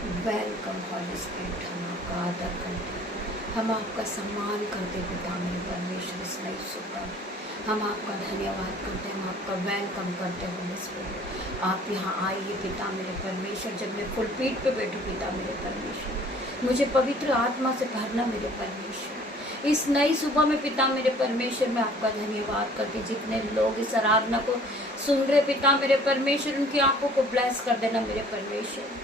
Welcome हॉली spirit. हम आपका आदर करते हैं, हम आपका सम्मान करते पिता मेरे परमेश्वर। इस नई सुबह हम आपका धन्यवाद करते हैं, हम आपका वेलकम करते हैं हॉली स्पिरिट। आप यहाँ आइए पिता मेरे परमेश्वर। जब मैं फुल पीठ पे बैठूँ पिता मेरे परमेश्वर, मुझे पवित्र आत्मा से भरना मेरे परमेश्वर। इस नई सुबह में पिता मेरे परमेश्वर मैं आपका धन्यवाद करती। जितने लोग इस आराधना को सुन रहे पिता मेरे परमेश्वर, उनकी आंखों को ब्लेस कर देना मेरे परमेश्वर।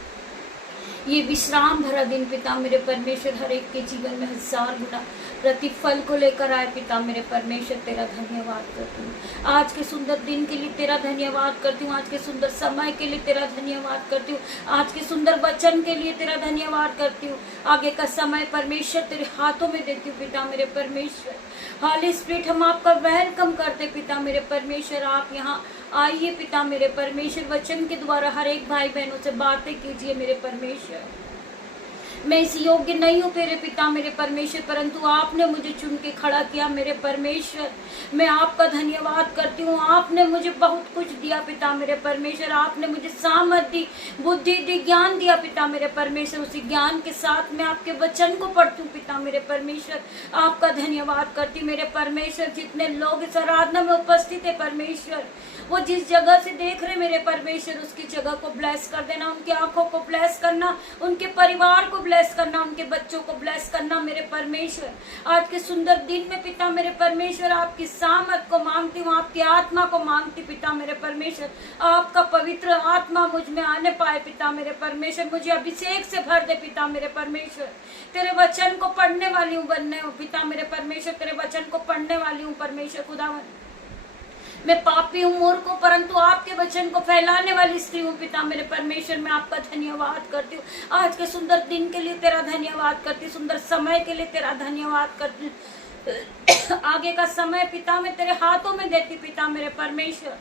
ये विश्राम भरा दिन पिता मेरे परमेश्वर हर एक के जीवन में 1000 गुना प्रतिफल को लेकर आए पिता मेरे परमेश्वर। तेरा धन्यवाद करती हूँ आज के सुंदर दिन के लिए, तेरा धन्यवाद करती हूँ आज के सुंदर समय के लिए, तेरा धन्यवाद करती हूँ आज के सुंदर वचन के लिए, तेरा धन्यवाद करती हूँ। आगे का समय परमेश्वर तेरे हाथों में देती हूँ पिता मेरे परमेश्वर। हॉली स्पिरिट हम आपका वेलकम करते पिता मेरे परमेश्वर। आप यहाँ आइए पिता मेरे परमेश्वर, वचन के द्वारा हर एक भाई बहनों से बातें कीजिए मेरे परमेश्वर। मैं इस योग्य नहीं हूँ मेरे पिता मेरे परमेश्वर, परंतु आपने मुझे चुन के खड़ा किया मेरे परमेश्वर। मैं आपका धन्यवाद करती हूँ। आपने मुझे बहुत कुछ दिया पिता मेरे परमेश्वर। आपने मुझे सामर्थ दी, बुद्धि दी, ज्ञान दिया पिता मेरे परमेश्वर। उसी ज्ञान के साथ मैं आपके वचन को पढ़ती हूँ पिता मेरे परमेश्वर। आपका धन्यवाद करती हूँ मेरे परमेश्वर। जितने लोग इस आराधना में उपस्थित है परमेश्वर, वो जिस जगह से देख रहे मेरे परमेश्वर, उसकी जगह को ब्लेस कर देना, उनकी आंखों को ब्लेस करना, उनके परिवार को ब्लेस करना, उनके बच्चों को ब्लेस करना मेरे परमेश्वर। आज के सुंदर दिन में पिता मेरे परमेश्वर आपकी सामर्थ को मांगती हूँ, आपकी आत्मा को मांगती पिता मेरे परमेश्वर। आपका पवित्र आत्मा मुझ में आने पाए पिता मेरे परमेश्वर। मुझे अभिषेक से भर दे पिता मेरे परमेश्वर। तेरे वचन को पढ़ने वाली हूँ बनने हूँ पिता मेरे परमेश्वर। तेरे वचन को पढ़ने वाली हूँ परमेश्वर खुदावन। मैं पापी हूँ, मूर्ख हूँ, परंतु आपके वचन को फैलाने वाली स्त्री हूँ पिता मेरे परमेश्वर। मैं आपका धन्यवाद करती हूँ आज के सुंदर दिन के लिए, तेरा धन्यवाद करती, सुंदर समय के लिए तेरा धन्यवाद करती। आगे का समय पिता मैं तेरे हाथों में देती पिता मेरे परमेश्वर।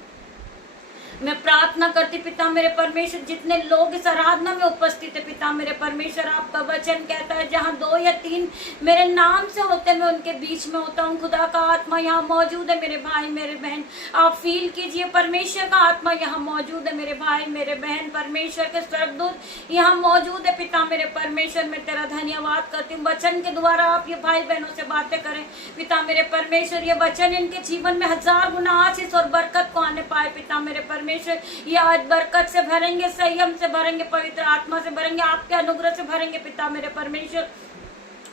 मैं प्रार्थना करती पिता मेरे परमेश्वर, जितने लोग इस आराधना में उपस्थित है पिता मेरे परमेश्वर, आपका वचन कहता है जहाँ 2 या 3 मेरे नाम से होते मैं उनके बीच में होता हूँ। खुदा का आत्मा यहाँ मौजूद है मेरे भाई मेरे बहन। आप फील कीजिए, परमेश्वर का आत्मा यहाँ मौजूद है मेरे भाई मेरे बहन। परमेश्वर के स्वर्गदूत यहाँ मौजूद है पिता मेरे परमेश्वर। मैं तेरा धन्यवाद करती हूँ। वचन के द्वारा आप ये भाई बहनों से बातें करें पिता मेरे परमेश्वर। ये वचन इनके जीवन में 1000 गुना आशीष और बरकत को आने पाए पिता मेरे परमेश्वर। ये आज बरकत से भरेंगे, संयम से भरेंगे, पवित्र आत्मा से भरेंगे, आपके अनुग्रह से भरेंगे पिता मेरे परमेश्वर।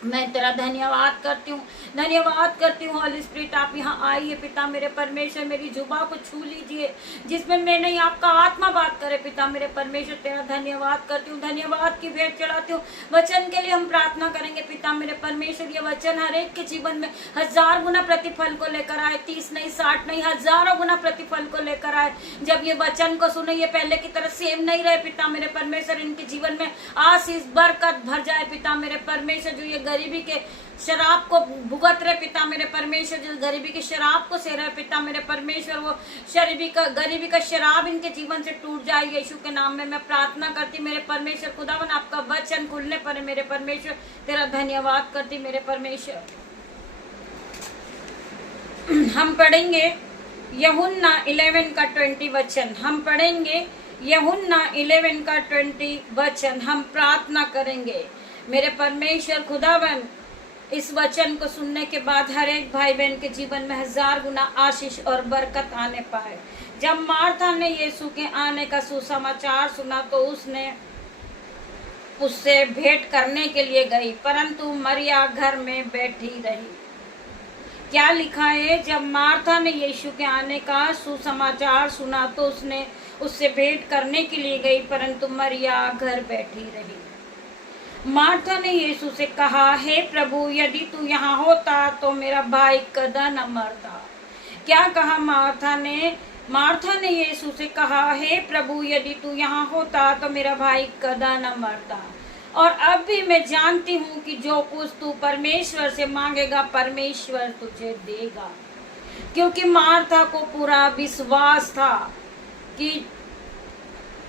मैं तेरा धन्यवाद करती हूँ, धन्यवाद करती हूँ हॉली स्पिरिट। आप यहाँ आइए पिता मेरे परमेश्वर। मेरी जुबान को छू लीजिए जिसमें मैं नहीं आपका आत्मा बात करे पिता मेरे परमेश्वर। तेरा धन्यवाद करती हूँ, धन्यवाद की भेंट चढ़ाती हूँ। वचन के लिए हम प्रार्थना करेंगे पिता मेरे परमेश्वर। ये वचन हर एक के जीवन में 1000 गुना प्रतिफल को लेकर आए, 30 नहीं 60 नहीं, हजारों गुना प्रतिफल को लेकर आए। जब ये वचन को सुने, ये पहले की तरह सेम नहीं रहे पिता मेरे परमेश्वर। इनके जीवन में आशीष बरकत भर जाए पिता मेरे परमेश्वर। जो ये गरीबी के शराब को भुगत रहे पिता मेरे परमेश्वर, जो गरीबी के शराब को सह रहे पिता मेरे परमेश्वर, वो गरीबी का शराब इनके जीवन से टूट जाए यीशु के नाम में मैं प्रार्थना करती मेरे परमेश्वर। खुदावन आपका वचन खुलने पर मेरे परमेश्वर तेरा धन्यवाद करती मेरे परमेश्वर। हम पढ़ेंगे यूहन्ना 11 का 20 वचन। हम पढ़ेंगे यूहन्ना 11 का 20 वचन। हम प्रार्थना करेंगे मेरे परमेश्वर खुदावन। इस वचन को सुनने के बाद हर एक भाई बहन के जीवन में 1000 गुना आशीष और बरकत आने पाए। जब मार्था ने यीशु के आने का सुसमाचार सुना तो उसने उससे भेंट करने के लिए गई, परंतु मरिया घर में बैठी रही। क्या लिखा है? जब मार्था ने यीशु के आने का सुसमाचार सुना तो उसने उससे भेंट करने के लिए गई, परंतु मरिया घर बैठी रही। मार्था ने यीशु से कहा, हे प्रभु, यदि तू यहाँ होता तो मेरा भाई कदा न मरता। क्या कहा मार्था ने यीशु से कहा, हे प्रभु, यदि तू यहाँ होता तो मेरा भाई कदा न मरता। और अब भी मैं जानती हूँ कि जो कुछ तू परमेश्वर से मांगेगा परमेश्वर तुझे देगा। क्योंकि मार्था को पूरा विश्वास था कि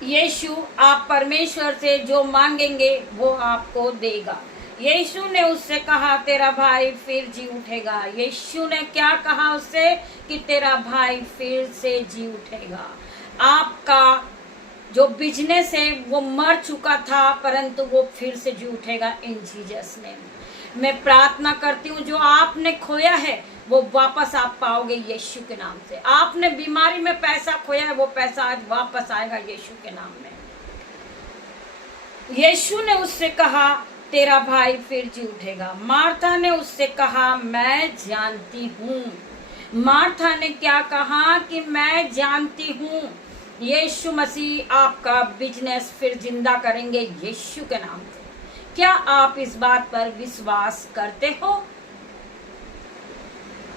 यीशु आप परमेश्वर से जो मांगेंगे वो आपको देगा। यीशु ने उससे कहा, तेरा भाई फिर जी उठेगा। यीशु ने क्या कहा उससे? कि तेरा भाई फिर से जी उठेगा। आपका जो बिजनेस है वो मर चुका था, परंतु वो फिर से जी उठेगा इन जीसस नेम। मैं प्रार्थना करती हूँ जो आपने खोया है वो वापस आप पाओगे यीशु के नाम से। आपने बीमारी में पैसा खोया है वो पैसा आज वापस आएगा यीशु के नाम में। यीशु ने उससे कहा तेरा भाई फिर जी उठेगा। मार्था ने उससे कहा मैं जानती हूँ। मार्था ने क्या कहा कि मैं जानती हूँ यीशु मसीह आपका बिजनेस फिर जिंदा करेंगे यीशु के नाम से। क्या आप इस बात पर विश्वास करते हो?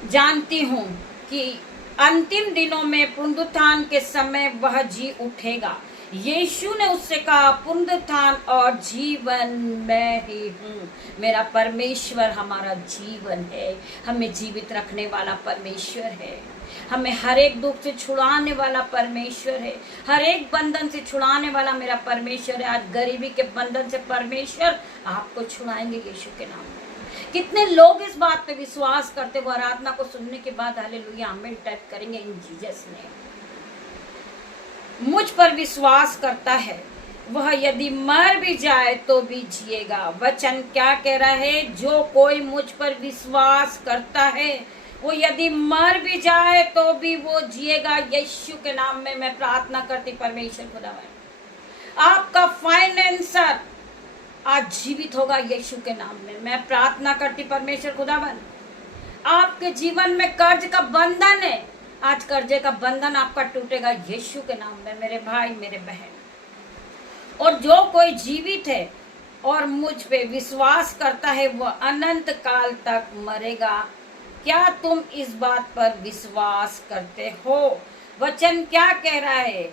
जानती हूँ कि अंतिम दिनों में पुनरुत्थान के समय वह जी उठेगा। यीशु ने उससे कहा पुनरुत्थान और जीवन मैं ही हूँ। मेरा परमेश्वर हमारा जीवन है, हमें जीवित रखने वाला परमेश्वर है, हमें हर एक दुख से छुड़ाने वाला परमेश्वर है, हर एक बंधन से छुड़ाने वाला मेरा परमेश्वर है। आज गरीबी के बंधन से परमेश्वर आपको छुड़ाएंगे यीशु के नाम में। कितने लोग इस बात पे विश्वास करते वो आराधना को सुनने के बाद हालेलुया आमीन टाइप करेंगे इन जीसस ने। मुझ पर विश्वास करता है वह यदि मर भी जाए तो भी जिएगा। वचन क्या कह रहा है? जो कोई मुझ पर विश्वास करता है वो यदि मर भी जाए तो भी वो जिएगा यीशु के नाम में। मैं प्रार्थना करती परमेश्वर खुदावन आपका फाइनेंसर आज जीवित होगा यीशु के नाम में। मैं प्रार्थना करती परमेश्वर खुदावन आपके जीवन में कर्ज का बंधन है, आज कर्जे का बंधन आपका टूटेगा यीशु के नाम में मेरे भाई मेरे बहन। और जो कोई जीवित है और मुझ पे विश्वास करता है वह अनंत काल तक मरेगा। क्या तुम इस बात पर विश्वास करते हो? वचन क्या कह रहा है?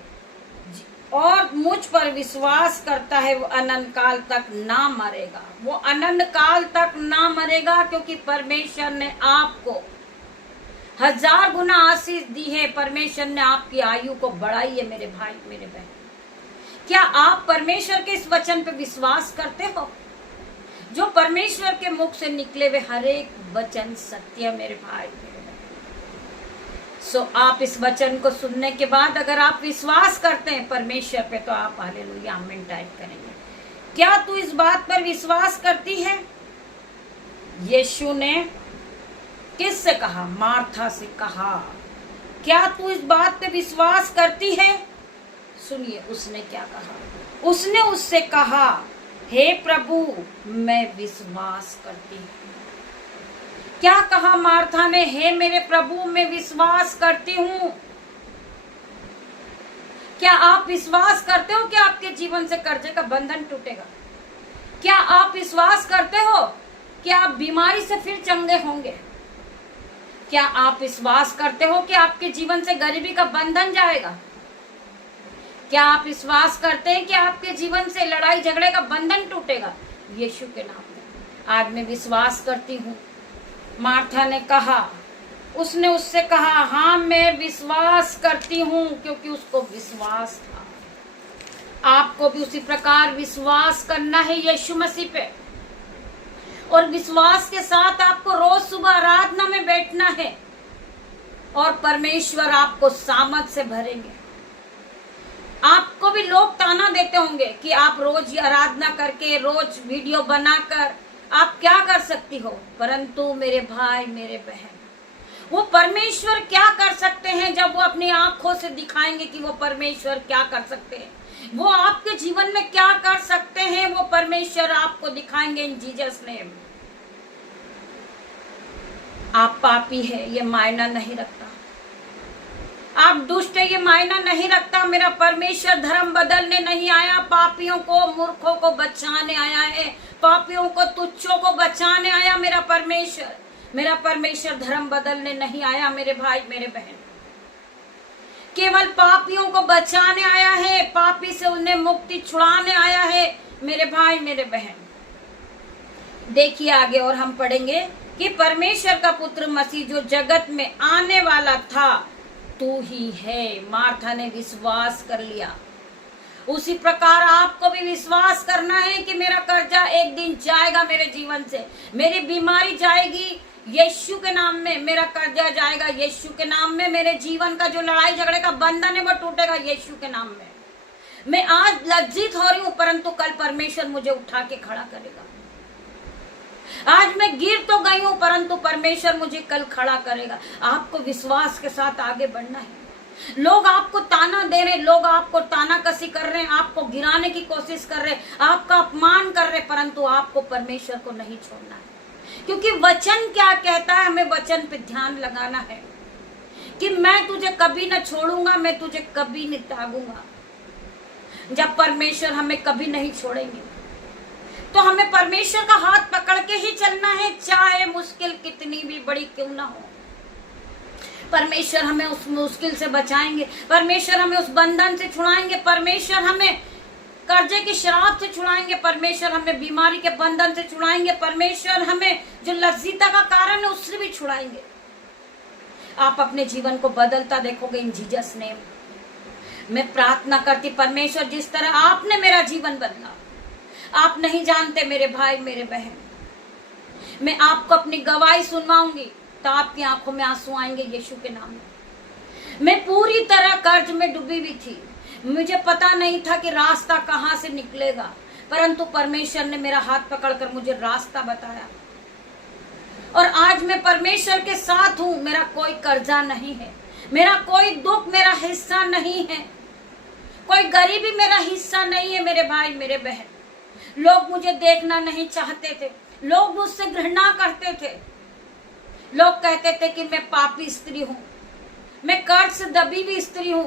और मुझ पर विश्वास करता है वो अनंत काल तक ना मरेगा। वो अनंत काल तक ना मरेगा क्योंकि परमेश्वर ने आपको 1000 गुना आशीष दी है। परमेश्वर ने आपकी आयु को बढ़ाई है मेरे भाई मेरे बहन। क्या आप परमेश्वर के इस वचन पे विश्वास करते हो? जो परमेश्वर के मुख से निकले हुए हर एक वचन सत्य है मेरे भाई मेरे बहन। आप इस वचन को सुनने के बाद अगर आप विश्वास करते हैं परमेश्वर पे तो आप हालेलुया आमीन टाइप करेंगे। क्या तू इस बात पर विश्वास करती है? यीशु ने किससे कहा? मार्था से कहा। क्या तू इस बात पे विश्वास करती है? सुनिए उसने क्या कहा। उसने उससे कहा हे प्रभु मैं विश्वास करती हूँ। क्या कहा मार्था ने? हे मेरे प्रभु मैं विश्वास करती हूँ। क्या आप विश्वास करते हो कि आपके जीवन से कर्जे का बंधन टूटेगा? क्या आप विश्वास करते हो कि आप बीमारी से फिर चंगे होंगे? क्या आप विश्वास करते हो कि आपके जीवन से गरीबी का बंधन जाएगा? क्या आप विश्वास करते हैं कि आपके जीवन से लड़ाई झगड़े का बंधन टूटेगा यीशु के नाम में? आज मैं विश्वास करती हूँ। मार्था ने कहा, उसने उससे कहा हाँ मैं विश्वास करती हूँ, क्योंकि उसको विश्वास था। आपको भी उसी प्रकार विश्वास करना है यीशु मसीह पे, और विश्वास के साथ आपको रोज सुबह आराधना में बैठना है और परमेश्वर आपको सामर्थ से भरेंगे। आपको भी लोग ताना देते होंगे कि आप रोज आराधना करके रोज वीडियो बनाकर आप क्या कर सकती हो, परंतु मेरे भाई मेरे बहन वो परमेश्वर क्या कर सकते हैं जब वो अपनी आंखों से दिखाएंगे कि वो परमेश्वर क्या कर सकते हैं, वो आपके जीवन में क्या कर सकते हैं, वो परमेश्वर आपको दिखाएंगे इन जीसस नेम। आप पापी है ये मायना नहीं रखता, आप दुष्ट है ये मायना नहीं रखता। मेरा परमेश्वर धर्म बदलने नहीं आया, पापियों को मूर्खों को बचाने आया है, पापियों को तुच्छों को बचाने आया मेरा परमेश्वर धर्म बदलने नहीं आया मेरे भाई मेरे बहन, केवल पापियों को बचाने आया है, पापी से उन्हें मुक्ति छुड़ाने आया है मेरे भाई मेरे बहन। देखिए आगे और हम पढ़ेंगे कि परमेश्वर का पुत्र मसीह जो जगत में आने वाला था तू ही है। मार्था ने विश्वास कर लिया। उसी प्रकार आपको भी विश्वास करना है कि मेरा कर्जा एक दिन जाएगा मेरे जीवन से, मेरी बीमारी जाएगी यीशु के नाम में, मेरा कर्जा जाएगा यीशु के नाम में, मेरे जीवन का जो लड़ाई झगड़े का बंधन है वो टूटेगा यीशु के नाम में। मैं आज लज्जित हो रही हूं, परंतु कल परमेश्वर मुझे उठा के खड़ा करेगा। आज मैं गिर तो गई हूं, परंतु परमेश्वर मुझे कल खड़ा करेगा। आपको विश्वास के साथ आगे बढ़ना है। लोग आपको ताना दे रहे, लोग आपको ताना कसी कर रहे हैं, आपको गिराने की कोशिश कर रहे, आपका अपमान कर रहे, परंतु आपको परमेश्वर को नहीं छोड़ना है। क्योंकि वचन क्या कहता है, हमें वचन पे ध्यान लगाना है कि मैं तुझे कभी न छोड़ूंगा, मैं तुझे कभी नहीं त्यागूंगा। जब परमेश्वर हमें कभी नहीं छोड़ेंगे तो हमें परमेश्वर का हाथ पकड़ के ही चलना है, चाहे मुश्किल कितनी भी बड़ी क्यों ना हो। परमेश्वर हमें उस मुश्किल से बचाएंगे, परमेश्वर हमें उस बंधन से छुड़ाएंगे, परमेश्वर हमें कर्जे की शराब से छुड़ाएंगे, परमेश्वर हमें बीमारी के बंधन से छुड़ाएंगे, परमेश्वर हमें जो लज्जिता का कारण है उससे भी छुड़ाएंगे। आप अपने जीवन को बदलता देखोगे इन जीसस नेम। मैं प्रार्थना करती परमेश्वर, जिस तरह आपने मेरा जीवन बदला, आप नहीं जानते मेरे भाई मेरे बहन, मैं आपको अपनी गवाही सुनवाऊंगी तो आपकी आंखों में आंसू आएंगे यीशु के नाम में। मैं पूरी तरह कर्ज में डूबी हुई थी, मुझे पता नहीं था कि रास्ता कहां से निकलेगा, परंतु परमेश्वर ने मेरा हाथ पकड़कर मुझे रास्ता बताया और आज मैं परमेश्वर के साथ हूं। मेरा कोई कर्जा नहीं है, मेरा कोई दुख मेरा हिस्सा नहीं है, कोई गरीबी मेरा हिस्सा नहीं है। मेरे भाई मेरे बहन, लोग मुझे देखना नहीं चाहते थे, लोग मुझसे घृणा करते थे, लोग कहते थे कि मैं पापी स्त्री हूं, मैं कर्ज से दबी हुई स्त्री हूं,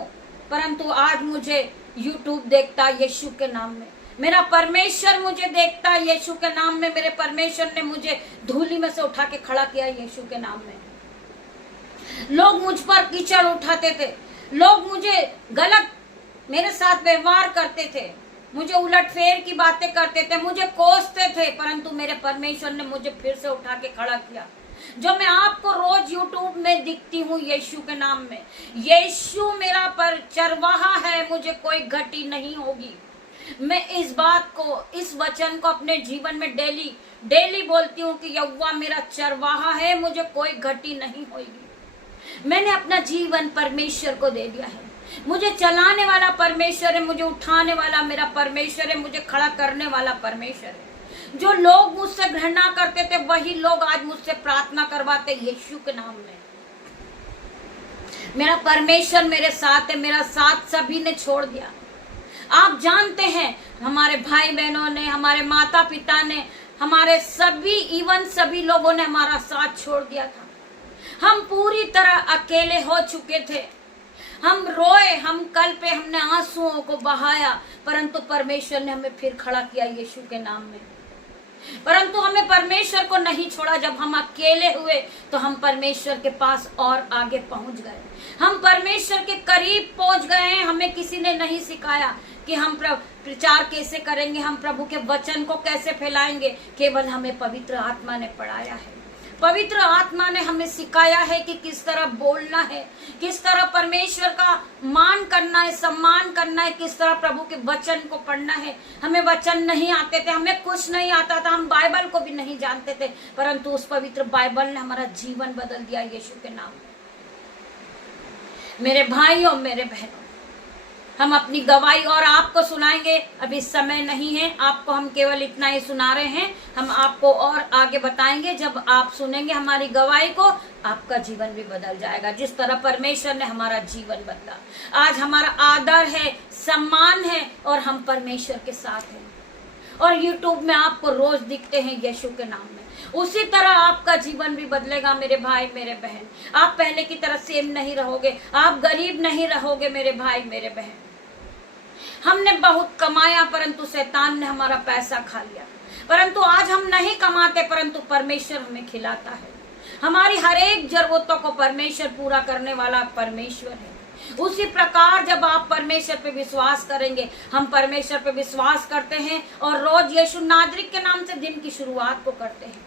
परंतु आज मुझे YouTube देखता यीशु के नाम में, मेरा परमेश्वर मुझे देखता यीशु के नाम में। मेरे परमेश्वर ने मुझे धूली में से उठा के खड़ा किया यीशु के नाम में। लोग मुझ पर कीचड़ उठाते थे, लोग मुझे गलत मेरे साथ व्यवहार करते थे, मुझे उलटफेर की बातें करते थे, मुझे कोसते थे, परंतु मेरे परमेश्वर ने मुझे फिर से उठा के खड़ा किया। जो मैं आपको रोज YouTube में दिखती हूँ यीशु के नाम में, यीशु मेरा पर चरवाहा है, मुझे कोई घटी नहीं होगी। मैं इस बात को, इस वचन को अपने जीवन में डेली बोलती हूँ कि यहोवा मेरा चरवाहा है, मुझे कोई घटी नहीं होगी। मैंने अपना जीवन परमेश्वर को दे दिया है, मुझे चलाने वाला परमेश्वर है, मुझे उठाने वाला मेरा परमेश्वर है, मुझे खड़ा करने वाला परमेश्वर है। जो लोग मुझसे घृणा करते थे वही लोग आज मुझसे प्रार्थना करवाते यीशु के नाम में। मेरा परमेश्वर मेरे साथ है, मेरा साथ सभी ने छोड़ दिया। आप जानते हैं हमारे भाई बहनों ने, हमारे माता पिता ने, हमारे सभी लोगों ने हमारा साथ छोड़ दिया था। हम पूरी तरह अकेले हो चुके थे, हम रोए, हम कल पे हमने आंसुओं को बहाया, परंतु परमेश्वर ने हमें फिर खड़ा किया यीशु के नाम में। परंतु हमें परमेश्वर को नहीं छोड़ा। जब हम अकेले हुए तो हम परमेश्वर के पास और आगे पहुंच गए, हम परमेश्वर के करीब पहुंच गए हैं। हमें किसी ने नहीं सिखाया कि हम प्रचार कैसे करेंगे, हम प्रभु के वचन को कैसे फैलाएंगे, केवल हमें पवित्र आत्मा ने पढ़ाया है। पवित्र आत्मा ने हमें सिखाया है कि किस तरह बोलना है, किस तरह परमेश्वर का मान करना है, सम्मान करना है, किस तरह प्रभु के वचन को पढ़ना है। हमें वचन नहीं आते थे, हमें कुछ नहीं आता था, हम बाइबल को भी नहीं जानते थे, परंतु उस पवित्र बाइबल ने हमारा जीवन बदल दिया यीशु के नाम। मेरे भाइयों मेरे बहनों, हम अपनी गवाही और आपको सुनाएंगे। अभी समय नहीं है, आपको हम केवल इतना ही सुना रहे हैं, हम आपको और आगे बताएंगे। जब आप सुनेंगे हमारी गवाही को, आपका जीवन भी बदल जाएगा, जिस तरह परमेश्वर ने हमारा जीवन बदला। आज हमारा आदर है, सम्मान है और हम परमेश्वर के साथ हैं। और YouTube में आपको रोज दिखते हैं यीशु के नाम में। उसी तरह आपका जीवन भी बदलेगा मेरे भाई मेरे बहन। आप पहले की तरह सेम नहीं रहोगे, आप गरीब नहीं रहोगे मेरे भाई मेरे बहन। हमने बहुत कमाया परंतु शैतान ने हमारा पैसा खा लिया, परंतु आज हम नहीं कमाते परंतु परमेश्वर हमें खिलाता है। हमारी हर एक जरूरतों को परमेश्वर पूरा करने वाला परमेश्वर है। उसी प्रकार जब आप परमेश्वर पे विश्वास करेंगे, हम परमेश्वर पे विश्वास करते हैं और रोज यीशु नाजरीत के नाम से दिन की शुरुआत को करते हैं।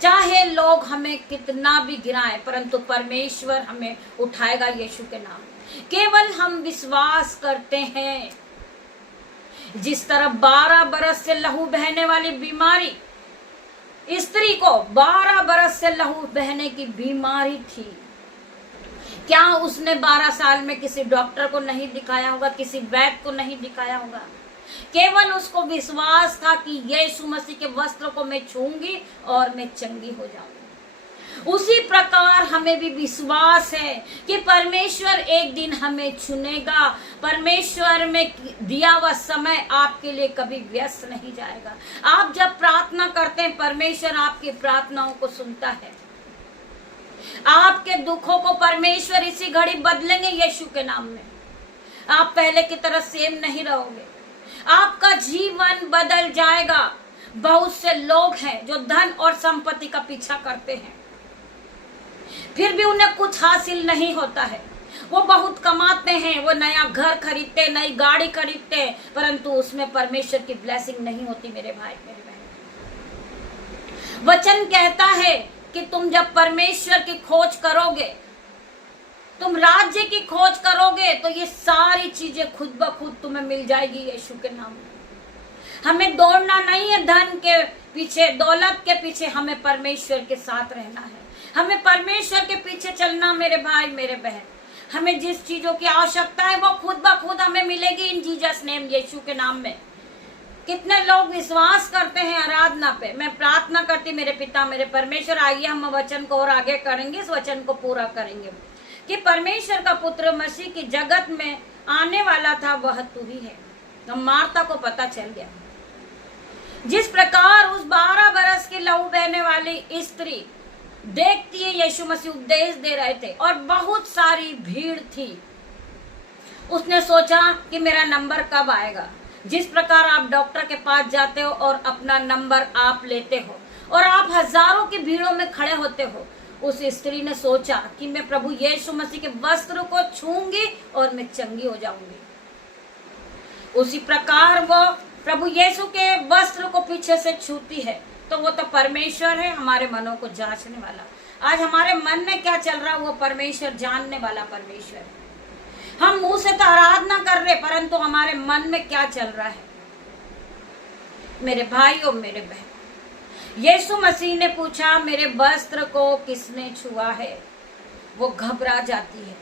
चाहे लोग हमें कितना भी गिराएं, परंतु परमेश्वर हमें उठाएगा यीशु के नाम। केवल हम विश्वास करते हैं। जिस तरह 12 बरस से लहू बहने वाली बीमारी, स्त्री को 12 बरस से लहू बहने की बीमारी थी, क्या उसने 12 साल में किसी डॉक्टर को नहीं दिखाया होगा, किसी वैद्य को नहीं दिखाया होगा? केवल उसको विश्वास था कि यीशु मसीह के वस्त्रों को मैं छूंगी और मैं चंगी हो जाऊंगी। उसी प्रकार हमें भी विश्वास है कि परमेश्वर एक दिन हमें चुनेगा। परमेश्वर में दिया हुआ समय आपके लिए कभी व्यस्त नहीं जाएगा। आप जब प्रार्थना करते हैं, परमेश्वर आपकी प्रार्थनाओं को सुनता है। आपके दुखों को परमेश्वर इसी घड़ी बदलेंगे यीशु के नाम में। आप पहले की तरह सेम नहीं रहोगे, आपका जीवन बदल जाएगा। बहुत से लोग हैं जो धन और संपत्ति का पीछा करते हैं, फिर भी उन्हें कुछ हासिल नहीं होता है। वो बहुत कमाते हैं, वो नया घर खरीदते, नई गाड़ी खरीदते, परंतु उसमें परमेश्वर की ब्लेसिंग नहीं होती। मेरे भाई मेरे बहन, वचन कहता है कि तुम जब परमेश्वर की खोज करोगे, तुम राज्य की खोज करोगे, तो ये सारी चीजें खुद ब खुद तुम्हें मिल जाएगी यीशु के नाम में। हमें दौड़ना नहीं है धन के पीछे, दौलत के पीछे, हमें परमेश्वर के साथ रहना है। हमें परमेश्वर के पीछे चलना। मेरे भाई मेरे बहन, हमें जिस चीजों की आवश्यकता है वो खुद ब खुद हमें मिलेगी इन जीसस नेम, यीशु के नाम में। कितने लोग विश्वास करते हैं आराधना पे। मैं प्रार्थना करती, मेरे पिता मेरे परमेश्वर, आइए हम वचन को और आगे करेंगे, इस वचन को पूरा करेंगे कि परमेश्वर का पुत्र मसीह की जगत में आने वाला था, वह तू ही है। तो मार्था को पता चल गया। जिस प्रकार उस 12 बरस की लहू बहने वाली स्त्री देखती है, यीशु मसीह उपदेश दे रहे थे और बहुत सारी भीड़ थी, उसने सोचा कि मेरा नंबर कब आएगा। जिस प्रकार आप डॉक्टर के पास जाते हो और अपना नंबर आप लेते हो और आप हजारों की भीड़ों में खड़े होते हो, उस स्त्री ने सोचा कि मैं प्रभु यीशु मसीह के वस्त्र को छूंगी और मैं चंगी हो जाऊंगी। उसी प्रकार वो प्रभु यीशु के वस्त्र को पीछे से छूती है। तो वो तो परमेश्वर है, हमारे मनों को जांचने वाला। आज हमारे मन में क्या चल रहा है वो परमेश्वर जानने वाला परमेश्वर है। हम मुंह से तो आराधना कर रहे, परंतु हमारे मन में क्या चल रहा है। मेरे भाइयों मेरे बहन, यीशु मसीह ने पूछा मेरे वस्त्र को किसने छुआ है। वो घबरा जाती है,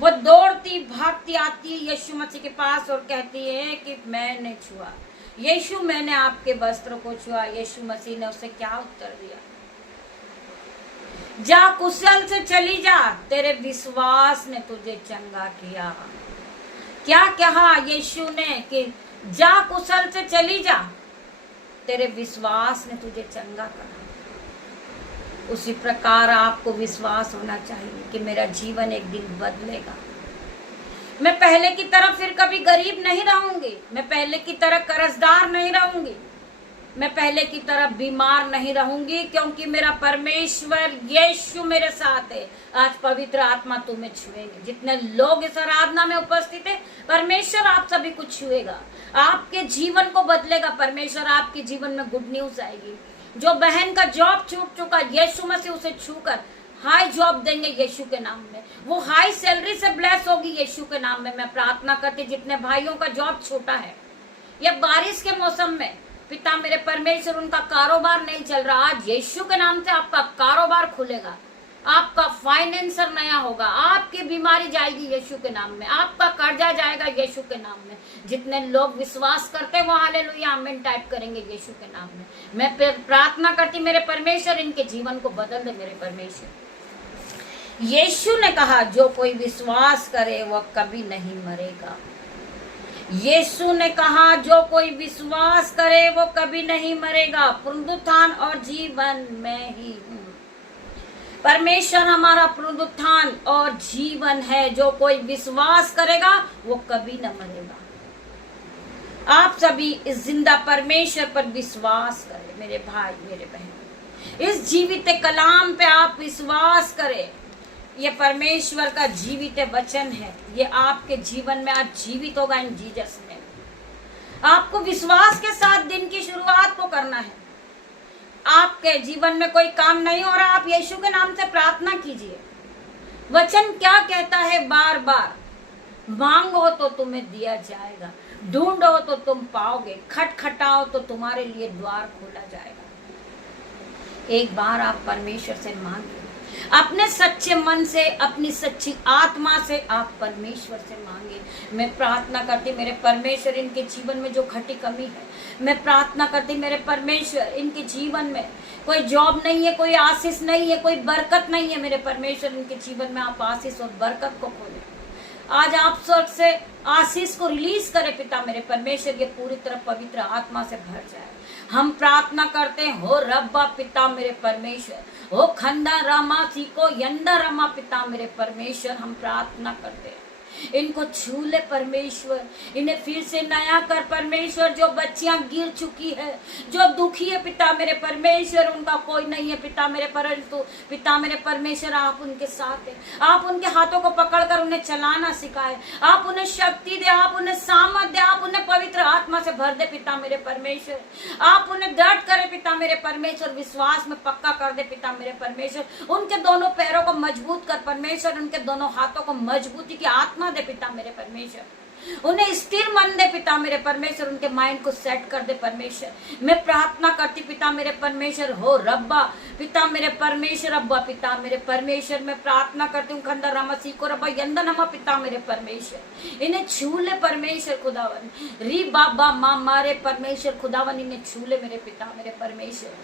वो दौड़ती भागती आती है यीशु मसीह के पास और कहती है कि मैंने छुआ। यीशु मैंने आपके वस्त्र को छुआ। यीशु मसीह ने उसे क्या उत्तर दिया? जा कुशल से चली जा, तेरे विश्वास ने तुझे चंगा किया। क्या कहा यीशु ने कि जा कुशल से चली जा, तेरे विश्वास ने तुझे चंगा करा। उसी प्रकार आपको विश्वास होना चाहिए कि मेरा जीवन एक दिन बदलेगा। मैं पहले की तरह फिर कभी गरीब नहीं रहूंगी, मैं पहले की तरह कर्जदार नहीं रहूंगी, मैं पहले की तरह बीमार नहीं रहूंगी, क्योंकि मेरा परमेश्वर यीशु मेरे साथ है। आज पवित्र आत्मा तुम्हें छुएंगे। जितने लोग इस आराधना में उपस्थित है, परमेश्वर आप सभी को छुएगा, आपके जीवन को बदलेगा। परमेश्वर आपके जीवन में गुड न्यूज आएगी। जो बहन का जॉब छूट चुका, यीशु मसीह उसे छूकर हाई जॉब देंगे यीशु के नाम में। वो हाई सैलरी से ब्लेस होगी यीशु के नाम में। मैं प्रार्थना करती, जितने भाइयों का जॉब छूटा है या बारिश के मौसम में, पिता मेरे परमेश्वर उनका कारोबार नहीं चल रहा, आज यीशु के नाम से आपका कारोबार खुलेगा, आपका फाइनेंसर नया होगा, आपकी बीमारी जाएगी यीशु के नाम में, आपका कर्जा जाएगा यीशु के नाम में। जितने लोग विश्वास करते हैं वो हालेलुया आमीन टाइप करेंगे यीशु के नाम में। मैं प्रार्थना करती, मेरे परमेश्वर इनके जीवन को बदल दे। मेरे परमेश्वर, यीशु ने कहा जो कोई विश्वास करे वह कभी नहीं मरेगा। यीशु ने कहा जो कोई विश्वास करे वो कभी नहीं मरेगा। पुनरुत्थान और जीवन में ही हूँ। परमेश्वर हमारा पुनरुत्थान और जीवन है। जो कोई विश्वास करेगा वो कभी न मरेगा। आप सभी इस जिंदा परमेश्वर पर विश्वास करें मेरे भाई मेरे बहन। इस जीवित कलाम पे आप विश्वास करें। ये परमेश्वर का जीवित वचन है, ये आपके जीवन में आज जीवित होगा इन जीसस में। आपको विश्वास के साथ दिन की शुरुआत को करना है। आपके जीवन में कोई काम नहीं हो रहा, आप यीशु के नाम से प्रार्थना कीजिए। वचन क्या कहता है? बार बार मांगो तो तुम्हें दिया जाएगा, ढूंढो तो तुम पाओगे, खटखटाओ तो तुम्हारे लिए द्वार खोला जाएगा। एक बार आप परमेश्वर से मांगिए। अपने सच्चे मन से, अपनी सच्ची आत्मा से आप परमेश्वर से मांगे। मैं प्रार्थना करती मेरे परमेश्वर इनके जीवन में जो घटी कमी है, मैं प्रार्थना करती मेरे परमेश्वर इनके जीवन में कोई जॉब नहीं है, कोई आशीष नहीं है, कोई बरकत नहीं है, मेरे परमेश्वर इनके जीवन में आप आशीष और बरकत को खोले। आज आप स्वर्ग से आशीष को रिलीज करें पिता मेरे परमेश्वर, ये पूरी तरह पवित्र आत्मा से भर जाए। हम प्रार्थना करते हैं, हो रब्बा पिता मेरे परमेश्वर, हो खंदा रामा सीको यंदा रमा पिता मेरे परमेश्वर, हम प्रार्थना करते हैं इनको छू ले परमेश्वर, इन्हें फिर से नया कर परमेश्वर। जो बच्चियां गिर चुकी है, जो दुखी है पिता मेरे परमेश्वर, उनका कोई नहीं है पिता मेरे परंतु पिता मेरे परमेश्वर आप उनके साथ है। आप उनके हाथों को पकड़कर उन्हें चलाना सिखाए, आप उन्हें शक्ति दे, आप उन्हें सामर्थ दे, आप उन्हें पवित्र आत्मा से भर दे पिता मेरे परमेश्वर। आप उन्हें दृढ़ करे पिता मेरे परमेश्वर, विश्वास में पक्का कर दे पिता मेरे परमेश्वर। उनके दोनों पैरों को मजबूत कर परमेश्वर, उनके दोनों हाथों को मजबूती की आत्मा दे पिता मेरे परमेश्वर। उन्हें स्थिर मन दे पिता मेरे परमेश्वर, उनके माइंड को सेट कर दे परमेश्वर। मैं प्रार्थना करती पिता मेरे परमेश्वर, हो रब्बा पिता मेरे परमेश्वर, अब्बा पिता मेरे परमेश्वर। मैं प्रार्थना करती हूँ खंदा रामा सीको रब्बा यंदा नमा पिता मेरे परमेश्वर, इन्हें छू ले परमेश्वर खुदावन। री बाबा माँ मारे परमेश्वर खुदावन, इन्हें छू ले मेरे पिता मेरे परमेश्वर,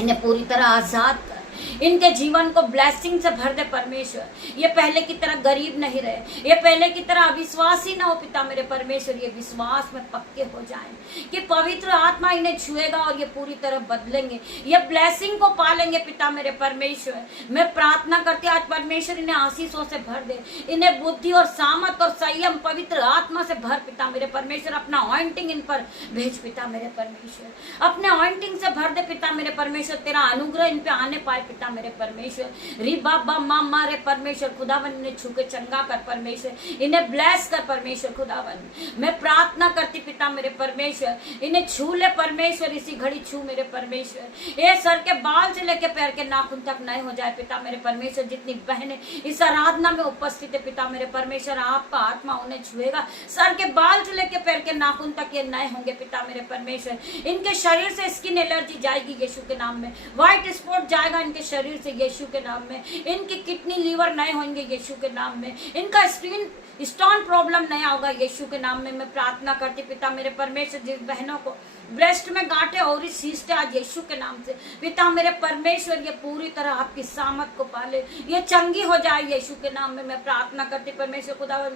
इन्हें पूरी तरह आजाद कर, इनके जीवन को ब्लेसिंग से भर दे परमेश्वर। ये पहले की तरह गरीब नहीं रहे, ये पहले की तरह अविश्वासी ना हो पिता मेरे परमेश्वर, ये विश्वास में पक्के हो जाएं कि पवित्र आत्मा इन्हें छुएगा और ये पूरी तरह बदलेंगे, ये ब्लेसिंग को पालेंगे पिता मेरे परमेश्वर। मैं प्रार्थना करती आज परमेश्वर इन्हें आशीषों से भर दे, इन्हें बुद्धि और सामर्थ और संयम पवित्र आत्मा से भर पिता मेरे परमेश्वर। अपना ऑइंटिंग इन पर भेज पिता मेरे परमेश्वर, अपने ऑइंटिंग से भर दे पिता मेरे परमेश्वर। तेरा अनुग्रह इन पे आने पाए पिता मेरे परमेश्वर। री बाबा मामा रे परमेश्वर खुदावन, इन्हें छू के चंगा कर परमेश्वर, इन्हें ब्लेस कर परमेश्वर खुदावन। मैं प्रार्थना करती पिता मेरे परमेश्वर, इन्हें छू ले परमेश्वर, इसी घड़ी छू मेरे परमेश्वर। ये सर के बाल से लेके पैर के नाखून तक नए हो जाए पिता मेरे परमेश्वर। जितनी बहनें इस आराधना में उपस्थित है पिता मेरे परमेश्वर, आपका आत्मा उन्हें छुएगा, सर के बाल से लेके पैर के नाखून तक ये नए होंगे पिता मेरे परमेश्वर। इनके शरीर से स्किन एलर्जी जाएगी यीशु के नाम में, व्हाइट स्पॉट जाएगा इनके शरीर से यीशु के नाम में, इनकी किडनी लीवर नए होंगे यीशु के नाम में, इनका स्टोन प्रॉब्लम नया होगा यीशु के नाम में। मैं प्रार्थना करती पिता मेरे परमेश्वर, जिस बहनों को ब्रेस्ट में गांठें और सीस्ट आज यीशु के नाम से पिता मेरे परमेश्वर, ये पूरी तरह आपकी सामर्थ को पाले, ये चंगी हो जाए यीशु के नाम में। मैं प्रार्थना करती परमेश्वर खुदा,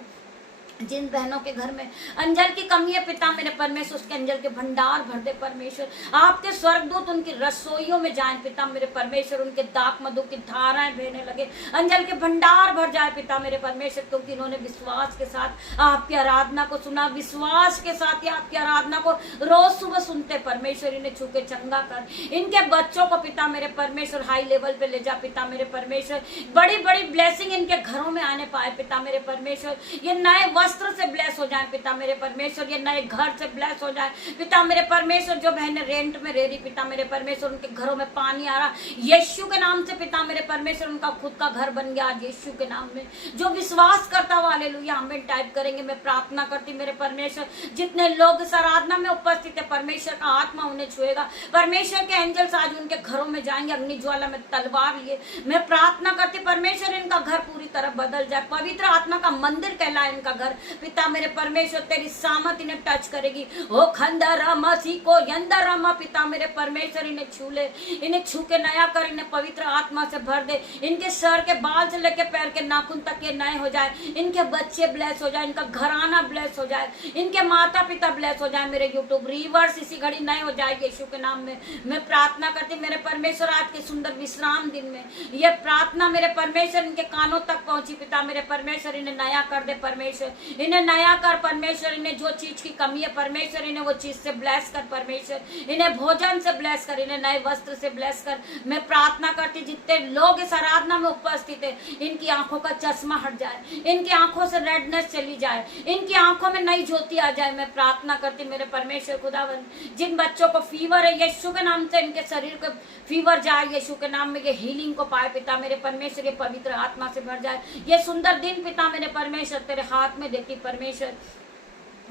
जिन बहनों के घर में अंजल की कमी है पिता मेरे परमेश्वर, उसके अंजल के भंडार भर दे परमेश्वर। आपके स्वर्गदूत उनकी रसोइयों में जाएं पिता मेरे परमेश्वर, उनके दाक मधु की धाराएं बहने लगे, अंजल के भंडार भर जाए पिता मेरे परमेश्वर, क्योंकि इन्होंने विश्वास के साथ आपकी आराधना को सुना, विश्वास के साथ ही आपकी आराधना को रोज सुबह सुनते परमेश्वर। इन्हें छू के चंगा कर, इनके बच्चों को पिता मेरे परमेश्वर हाई लेवल पे ले जा पिता मेरे परमेश्वर। बड़ी बड़ी ब्लेसिंग इनके घरों में आने पाए पिता मेरे परमेश्वर। ये नए वस्त्र से ब्लेस हो जाए पिता मेरे परमेश्वर, ये नए घर से ब्लेस हो जाए पिता मेरे परमेश्वर। जो बहनें रेंट में रह रही पिता मेरे परमेश्वर, उनके घरों में पानी आ रहा यीशु के नाम से पिता मेरे परमेश्वर, उनका खुद का घर बन गया आज यीशु के नाम में। जो विश्वास करता हुआ हालेलुया आमीन टाइप करेंगे। मैं प्रार्थना करती मेरे परमेश्वर, जितने लोग इस आराधना में उपस्थित है परमेश्वर का आत्मा उन्हें छुएगा, परमेश्वर के एंजल्स आज उनके घरों में जाएंगे अग्नि ज्वाला में तलवार लिए। मैं प्रार्थना करती परमेश्वर, इनका घर पूरी तरह बदल जाए, पवित्र आत्मा का मंदिर कहलाए इनका घर पिता मेरे परमेश्वर। तेरी सामत इन्हें टच करेगी, ओ खंदा रामा सीको यंदा रामा पिता मेरे परमेश्वर। इन्हें छू ले, इन्हें छू के नया कर, इन्हें पवित्र आत्मा से भर दे। इनके सर के बाल से लेके पैर के नाखून तक ये नए हो जाए, इनके बच्चे ब्लेस हो जाए, इनका घराना ब्लेस हो जाए, इनके माता पिता ब्लेस हो जाए। मेरे यूट्यूब रीवर्स इसी घड़ी नए हो जाए यीशु के नाम में। मैं प्रार्थना करती मेरे परमेश्वर, आज के सुंदर विश्राम दिन में ये प्रार्थना मेरे परमेश्वर इनके कानों तक पहुंची पिता मेरे परमेश्वर। इन्हें नया कर दे परमेश्वर, इन्हें नया कर परमेश्वर। इन्हें जो चीज की कमी है परमेश्वर, इन्हें वो चीज से ब्लेस कर परमेश्वर। इन्हें भोजन से ब्लेस कर, इन्हें नए वस्त्र से ब्लेस कर। मैं प्रार्थना करती जितने लोग इस आराधना में उपस्थित है, इनकी आंखों का चश्मा हट जाए, इनकी आंखों से रेडनेस चली जाए, इनकी आंखों में नई ज्योति आ जाए। मैं प्रार्थना करती मेरे परमेश्वर खुदावन, जिन बच्चों को फीवर है यीशु के नाम से इनके शरीर को फीवर जाए यीशु के नाम में, ये हीलिंग को पाए पिता मेरे परमेश्वर। ये पवित्र आत्मा से भर जाए। ये सुंदर दिन पिता मेरे परमेश्वर तेरे हाथ में देती परमेश्वर,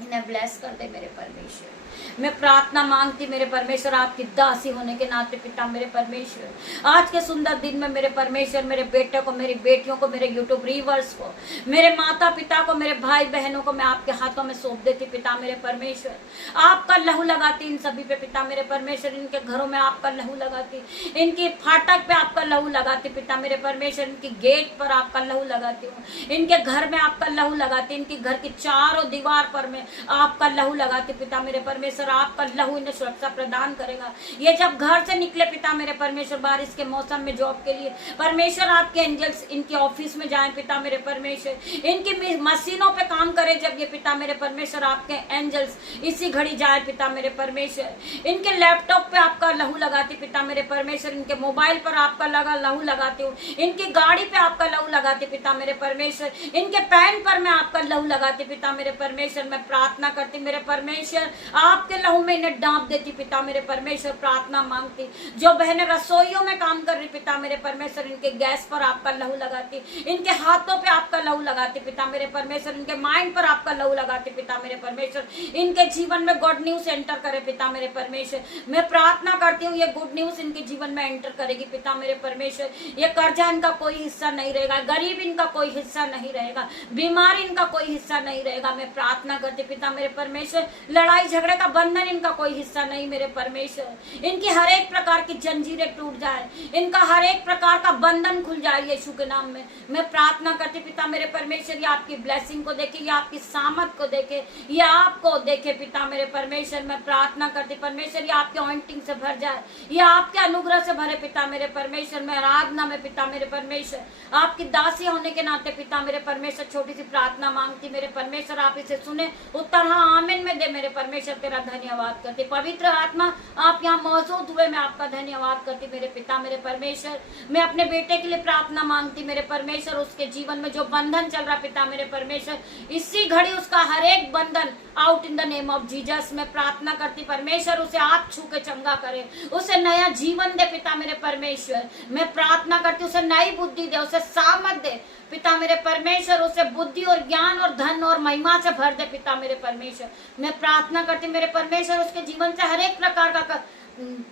इन्हें ब्लेस कर दे मेरे परमेश्वर। मैं प्रार्थना मांगती मेरे परमेश्वर आपकी दासी होने के नाते पिता मेरे परमेश्वर, आज के सुंदर दिन में मेरे परमेश्वर मेरे बेटे को, मेरी बेटियों को, मेरे यूट्यूब रीवर्स को, मेरे माता पिता को, मेरे भाई बहनों को मैं आपके हाथों में सौंप देती पिता मेरे परमेश्वर। आपका लहू लगाती इन सभी पे पिता मेरे परमेश्वर, इनके घरों में आपका लहू लगाती, इनकी फाटक पे आपका लहू लगाती पिता मेरे परमेश्वर, इनकी गेट पर आपका लहू लगाती हूँ, इनके घर में आपका लहू लगाती, इनकी घर की चारों दीवार पर मैं आपका लहू लगाती पिता मेरे परमेश्वर। आपका लहू इन्हें सुरक्षा प्रदान करेगा। ये जब घर से निकले पिता मेरे परमेश्वर बारिश के मौसम में जॉब के लिए, परमेश्वर आपके एंजल्स इनके ऑफिस में जाएं पिता मेरे परमेश्वर, इनकी मशीनों पे काम करे जब ये पिता मेरे परमेश्वर, आपके एंजल्स इसी घड़ी जाए पिता मेरे परमेश्वर। इनके लैपटॉप पे आपका लहू लगाती पिता मेरे परमेश्वर, इनके मोबाइल पर आपका लहू लगाती हूँ, इनकी गाड़ी पे आपका लहू लगाती पिता मेरे परमेश्वर, इनके पैन पर मैं आपका लहू लगाती पिता मेरे परमेश्वर। मैं प्रार्थना करती मेरे परमेश्वर, आपके लहू में इन्हें डांप देती पिता मेरे परमेश्वर। प्रार्थना मांगती जो बहनें रसोइयों में काम कर रही पिता मेरे परमेश्वर, इनके गैस पर आपका लहू लगाती, इनके हाथों पे आपका लहू लगाती पिता मेरे परमेश्वर, इनके माइंड पर आपका लहू लगाती पिता मेरे परमेश्वर, इनके जीवन में गुड न्यूज एंटर करे पिता मेरे परमेश्वर। मैं प्रार्थना करती हूँ ये गुड न्यूज इनके जीवन में एंटर करेगी पिता मेरे परमेश्वर। ये कर्जा इनका कोई हिस्सा नहीं रहेगा, गरीब इनका कोई हिस्सा नहीं रहेगा, बीमारी इनका कोई हिस्सा नहीं रहेगा। मैं प्रार्थना करती पिता मेरे परमेश्वर, लड़ाई झगड़े का बंधन इनका कोई हिस्सा नहीं मेरे परमेश्वर। इनकी हर एक प्रकार की जंजीरें टूट जाए, इनका हर एक प्रकार का बंधन खुल जाए यीशु के नाम में। मैं प्रार्थना करती पिता मेरे परमेश्वर, ये आपकी ब्लेसिंग को देखे, ये आपकी सामत को देखे, ये आपको देखे पिता मेरे परमेश्वर। मैं प्रार्थना करती परमेश्वर, ये आपके ऑइंटिंग से भर जाए, ये आपके अनुग्रह से भरे पिता मेरे परमेश्वर। मैं आराधना में पिता मेरे परमेश्वर, आपकी दासी होने के नाते पिता मेरे परमेश्वर छोटी सी प्रार्थना मांगती मेरे परमेश्वर, आप इसे सुने, उत्तर हाँ आमीन में दे मेरे परमेश्वर। तेरा धन्यवाद करते पवित्र आत्मा, आप यहाँ मौजूद हुए, मैं आपका धन्यवाद करती मेरे पिता मेरे परमेश्वर। मैं अपने बेटे के लिए प्रार्थना मांगती मेरे परमेश्वर, उसके जीवन में जो बंधन चल रहा पिता मेरे परमेश्वर, इसी घड़ी उसका हर एक बंधन out in the name of Jesus. मैं प्रार्थना करती परमेश्वर, उसे आप छू के चंगा करे, उसे नया जीवन दे पिता मेरे परमेश्वर। मैं प्रार्थना करती उसे नई बुद्धि दे, उसे सामर्थ दे पिता मेरे परमेश्वर, उसे बुद्धि और ज्ञान और धन और महिमा से भर दे पिता मेरे परमेश्वर। मैं प्रार्थना करती मेरे परमेश्वर, उसके जीवन से हर एक प्रकार का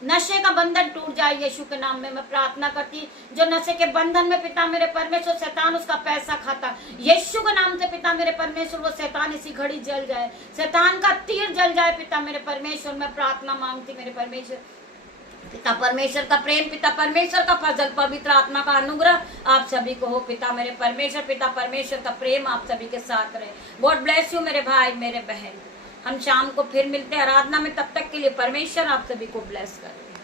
नशे का बंधन टूट जाए यीशु के नाम में। मैं प्रार्थना करती जो नशे के बंधन में पिता मेरे परमेश्वर शैतान उसका पैसा खाता, यीशु के नाम से पिता मेरे परमेश्वर वो शैतान इसी घड़ी जल जाए, शैतान का तीर जल जाए पिता मेरे परमेश्वर। मैं प्रार्थना मांगती मेरे परमेश्वर, पिता परमेश्वर का प्रेम, पिता परमेश्वर का फजल, पवित्र आत्मा का अनुग्रह आप सभी को हो पिता मेरे परमेश्वर। पिता परमेश्वर का प्रेम आप सभी के साथ रहे। गॉड ब्लेस यू मेरे भाई मेरे बहन। हम शाम को फिर मिलते हैं आराधना में, तब तक के लिए परमेश्वर आप सभी को ब्लेस करे।